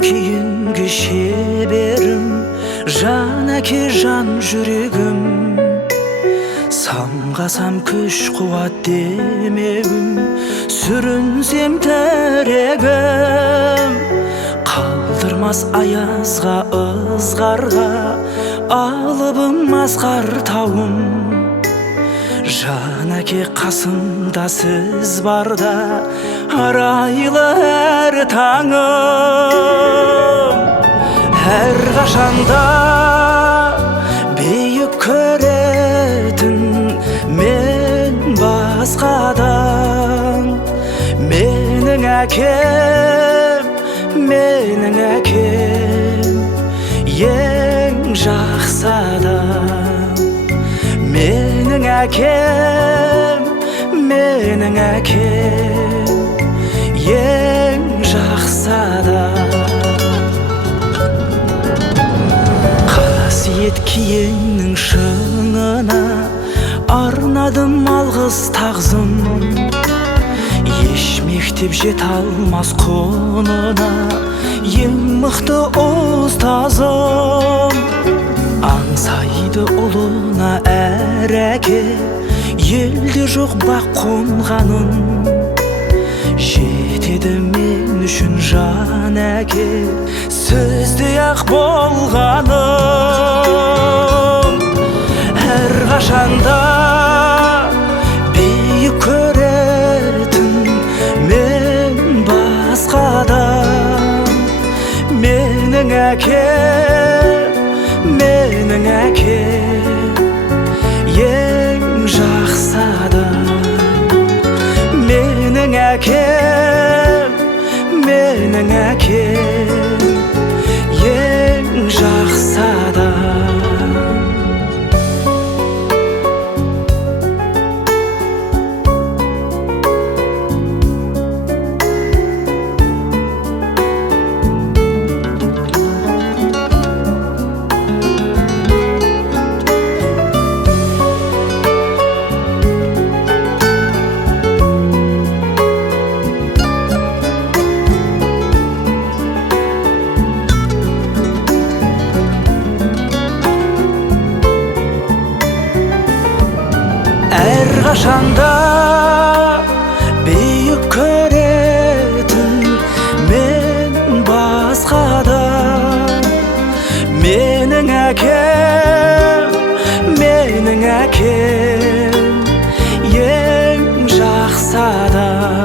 кейінгі шеберім, жан әке жан жүрегім. Самғасам күш қуат демегім, сүрінсем тірегім. Қалдырмас аязға ызғарға, алыбым асқар тауым. Жан әке қасымда сіз барда, арайлы әр таңым. Әр қашанда бейік көретін мен басқадан. Менің әкем, менің әкем, ең жақсы адам. Менің әкем, менің әкем, ең жақсы адам. Қасиет киеңнің шыңына арнадым алғыс тағзым. Еш мектеп жете алмас құнына ең мықты ұстазым. Аңсайды ұлына әр әке, елде жоқ бақ қонғаным. Жетеді мен үшін жан әке, сөзде ақ болғаным. Әр қашанда бейік көретін мен басқадан. Менің әкем, менің әкем, ең жақсы адам. Менің әкем, менің әкем, ең жақсы адам. Әр қашанда бейік көретін мен басқадан. Менің әкем, менің әкем, ең жақсы адам.